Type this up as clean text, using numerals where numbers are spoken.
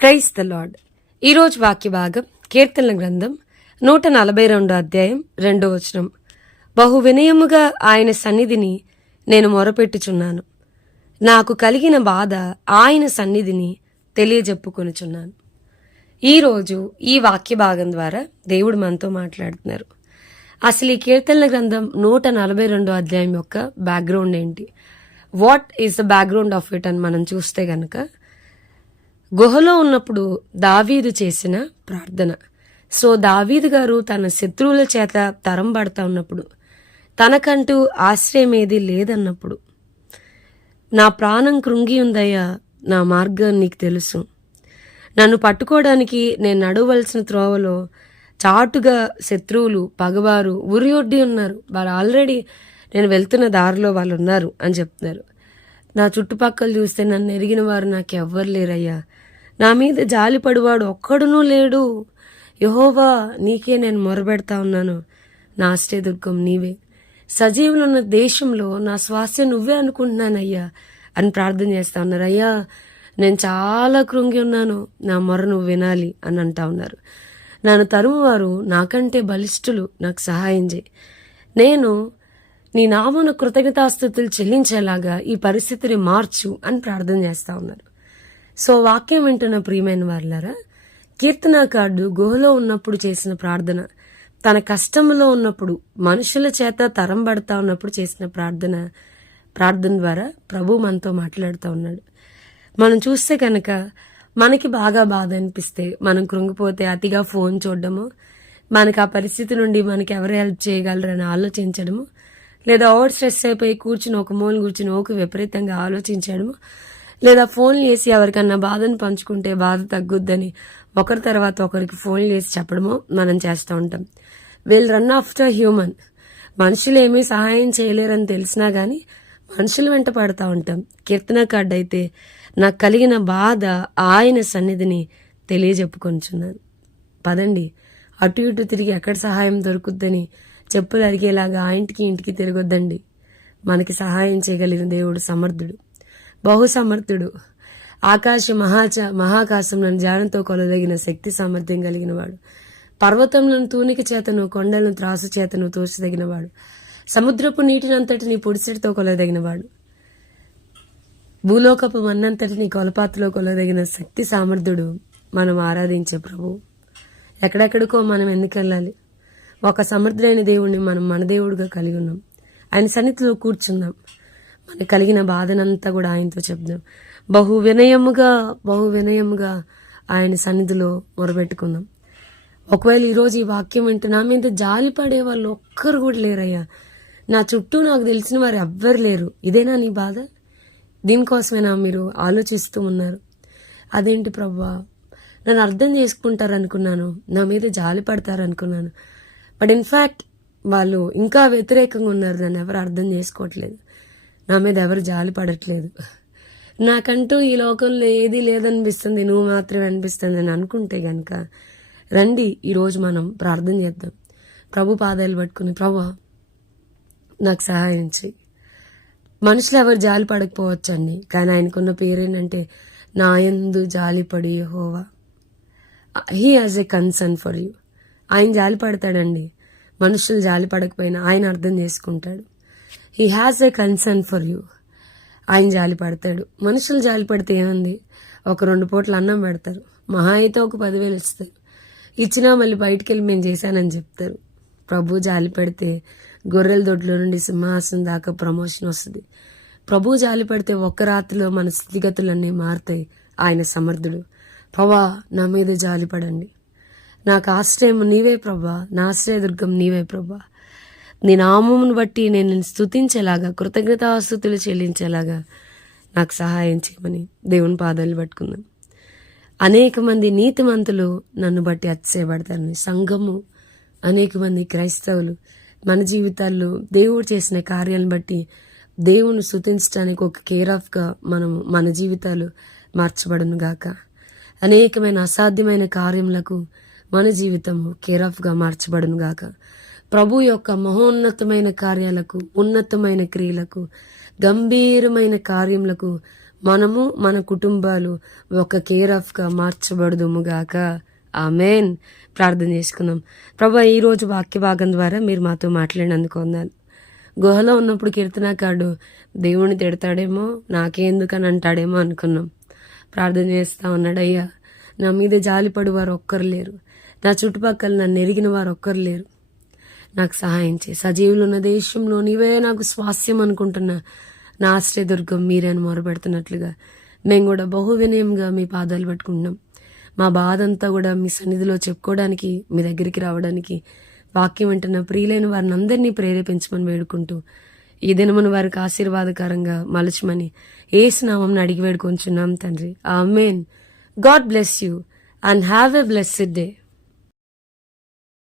Praise the lord. ఈరోజు వాక్య భాగం కీర్తనల గ్రంథం 142 అధ్యాయం 2వ వచనం. బహు వినయముగా ఆయన సన్నిధిని నేను మొరపెట్టుచున్నాను, నాకు కలిగిన బాధ ఆయన సన్నిధిని తెలియజెప్పుకొనుచున్నాను. ఈరోజు ఈ వాక్య భాగం ద్వారా దేవుడు మనతో మాట్లాడుతున్నారు. అసలు ఈ కీర్తనల గ్రంథం 142 అధ్యాయం యొక్క బ్యాక్గ్రౌండ్ ఏంటి, what is the background of it అని మనం చూస్తే గనక, గుహలో ఉన్నప్పుడు దావీదు చేసిన ప్రార్థన. సో దావీదు గారు తన శత్రువుల చేత తరం పడతా ఉన్నప్పుడు, తనకంటూ ఆశ్రయం ఏది లేదన్నప్పుడు, నా ప్రాణం కృంగి ఉందయ్యా, నా మార్గం నీకు తెలుసు, నన్ను పట్టుకోవడానికి నేను నడవలసిన త్రోవలో చాటుగా శత్రువులు పగవారు ఉరియొడ్డి ఉన్నారు, వాళ్ళు ఆల్రెడీ నేను వెళ్తున్న దారిలో వాళ్ళు ఉన్నారు అని చెప్తున్నారు. నా చుట్టుపక్కల చూస్తే నన్ను ఎరిగిన వారు నాకు ఎవ్వరు లేరయ్యా, నా మీద జాలిపడివాడు ఒక్కడునూ లేడు, యెహోవా నీకే నేను మొరబెడతా ఉన్నాను, నా ఆశ్రయదుర్గం నీవే, సజీవులున్న దేశంలో నా స్వాస్థ్యం నువ్వే అనుకుంటున్నానయ్యా అని ప్రార్థన చేస్తా ఉన్నారు. అయ్యా నేను చాలా కృంగి ఉన్నాను, నా మొర నువ్వు వినాలి అని అంటా ఉన్నారు. నన్ను తరుమువారు నాకంటే బలిష్ఠులు, నాకు సహాయం చేయి, నేను నీ నామమున కృతజ్ఞతాస్తుతులు చెల్లించేలాగా ఈ పరిస్థితిని మార్చు అని ప్రార్థన చేస్తా ఉన్నారు. సో వాక్యం వింటున్న ప్రియమైన వారులారా, కీర్తనాకారుడు గుహలో ఉన్నప్పుడు చేసిన ప్రార్థన, తన కష్టంలో ఉన్నప్పుడు మనుషుల చేత తరం పడతా ఉన్నప్పుడు చేసిన ప్రార్థన ద్వారా ప్రభు మనతో మాట్లాడుతూ ఉన్నాడు. మనం చూస్తే కనుక మనకి బాగా బాధ అనిపిస్తే, మనం కృంగిపోతే అతిగా ఫోన్ చూడడము, మనకి ఆ పరిస్థితి నుండి మనకి ఎవరు హెల్ప్ చేయగలరని ఆలోచించడము, లేదా ఓవర్ స్ట్రెస్ అయిపోయి కూర్చుని ఒక మూల కూర్చుని విపరీతంగా ఆలోచించడము, లేదా ఫోన్లు చేసి ఎవరికన్నా బాధను పంచుకుంటే బాధ తగ్గుద్దని ఒకరి తర్వాత ఒకరికి ఫోన్లు చేసి చెప్పడమో మనం చేస్తూ ఉంటాం. Will run after human. మనుషులు ఏమీ సహాయం చేయలేరని తెలిసినా గానీ మనుషుల వెంట పడతా ఉంటాం. కీర్తనకారుడు అయితే నాకు కలిగిన బాధ ఆయన సన్నిధిని తెలియజెప్పుకొనుచున్నాను. పదండి, అటు ఇటు తిరిగి ఎక్కడ సహాయం దొరుకుద్దని చెప్పులు అరిగేలాగా ఆ ఇంటికి తిరగొద్దండి. మనకి సహాయం చేయగలిగిన దేవుడు సమర్థుడు, బహు సమర్థుడు. మహాకాశంలో జ్ఞానంతో కొలదగిన శక్తి సామర్థ్యం కలిగిన వాడు. పర్వతంలను తూనిక చేతను, కొండలను త్రాసు చేతను తోచదగిన వాడు. సముద్రపు నీటినంతటిని పొడిసిటితో కొలదగిన వాడు. భూలోకపు మన్నంతటిని కొలపాతలో కొలదగిన శక్తి సామర్థ్యుడు మనం ఆరాధించే ప్రభు. ఎక్కడెక్కడికో మనం ఎందుకు వెళ్ళాలి? ఒక సమర్థుడైన దేవుడిని మనం మన దేవుడిగా కలిగి ఉన్నాం. ఆయన సన్నిధిలో కూర్చుందాం, మనకు కలిగిన బాధనంతా కూడా ఆయనతో చెప్దాం. బహు వినయముగా ఆయన సన్నిధిలో మొరబెట్టుకుందాం. ఒకవేళ ఈరోజు ఈ వాక్యం వింటూ నా మీద జాలి పడే వాళ్ళు ఒక్కరు కూడా లేరయ్యా, నా చుట్టూ నాకు తెలిసిన వారు ఎవ్వరు లేరు, ఇదేనా నీ బాధ? దీనికోసమేనా మీరు ఆలోచిస్తూ ఉన్నారు? అదేంటి ప్రభువా, నన్ను అర్థం చేసుకుంటారనుకున్నాను, నా మీద జాలి పడతారనుకున్నాను, బట్ ఇన్ఫ్యాక్ట్ వాళ్ళు ఇంకా వ్యతిరేకంగా ఉన్నారు, నన్ను ఎవరు అర్థం చేసుకోవట్లేదు, నా మీద ఎవరు జాలి పడట్లేదు, నాకంటూ ఈ లోకంలో ఏది లేదనిపిస్తుంది, నువ్వు మాత్రమే అనిపిస్తుంది అని అనుకుంటే గనక రండి, ఈరోజు మనం ప్రార్థన చేద్దాం. ప్రభు పాదాలు పట్టుకుని, ప్రభువా నాకు సహాయం చేయి. మనుషులు ఎవరు జాలి పడకపోవచ్చండి, కానీ ఆయనకున్న పేరేంటంటే నా యందు జాలిపడి Jehovah. He has a concern for you. ఆయన జాలి పడతాడండి. మనుషులు జాలి పడకపోయినా ఆయన అర్థం చేసుకుంటాడు. He has a concern for you. ఆయన జాలి పడతాడు. మనుషులు జాలి పడితే ఏముంది, ఒక 2 పూటలు అన్నం పెడతారు, మహా అయితే ఒక 10,000 ఇస్తారు, ఇచ్చినా మళ్ళీ బయటికి వెళ్ళి మేము చేశానని చెప్తారు. ప్రభు జాలి పడితే గొర్రెల దొడ్లో నుండి సింహాసనం దాకా ప్రమోషన్ వస్తుంది. ప్రభు జాలి పడితే ఒక్క రాత్రిలో మన స్థితిగతులన్నీ మారుతాయి. ఆయన సమర్థుడు. ప్రభా నా మీద జాలి పడండి, నాకు ఆశ్రయం నీవే ప్రభా, నా ఆశ్రయదుర్గం నీవే ప్రభా, నీ నామమును బట్టి నేను స్తుతించేలాగా, కృతజ్ఞతాస్తుతులు చెల్లించేలాగా నాకు సహాయం చేయమని దేవుని పాదాలు పట్టుకుందాం. అనేక మంది నీతిమంతులు నన్ను బట్టి అతిశయపడతారని, సంఘము అనేక మంది క్రైస్తవులు మన జీవితాల్లో దేవుడు చేసిన కార్యాలను బట్టి దేవుని స్తుతించడానికి ఒక కేర్ ఆఫ్గా మన జీవితాలు మార్చబడును గాక. అనేకమైన అసాధ్యమైన కార్యములకు మన జీవితము కేర్ ఆఫ్గా మార్చబడును గాక. ప్రభు యొక్క మహోన్నతమైన కార్యాలకు, ఉన్నతమైన క్రియలకు, గంభీరమైన కార్యములకు మనము మన కుటుంబాలు ఒక కేర్ ఆఫ్ గా మార్చబడదుముగాక. ఆమెన్. ప్రార్థన చేసుకుందాం. ప్రభా, ఈ రోజు వాక్య భాగం ద్వారా మీరు మాతో మాట్లాడినందుకు వందనాలు. గుహలో ఉన్నప్పుడు కీర్తనాకారుడు దేవుణ్ణి తిడతాడేమో, నాకేందుకని అంటాడేమో అనుకున్నాం. ప్రార్థన చేస్తా ఉన్నాడు, అయ్యా నా మీద జాలిపడి వారు ఒక్కరు లేరు, నా చుట్టుపక్కల నన్ను ఎరిగిన వారు ఒక్కరు లేరు, నాకు సహాయం చేయి. సజీవులు ఉన్న దేశంలో నీవే నాకు స్వాస్యం అనుకుంటున్నా నా ఆశ్రయదుర్గం మీరే అని మొరపెడుతున్నట్లుగా మేము కూడా బహు వినయంగా మీ పాదాలు పట్టుకుంటున్నాం. మా బాధ అంతా కూడా మీ సన్నిధిలో చెప్పుకోవడానికి, మీ దగ్గరికి రావడానికి వాక్యం వింటున్న ప్రియులైన వారిని అందరినీ ప్రేరేపించమని వేడుకుంటూ ఈ దినమును వారికి ఆశీర్వాదకరంగా మలచమని యేసు నామమున అడిగి వేడుకొంచున్నాం తండ్రి. Amen. God bless you and have a blessed day.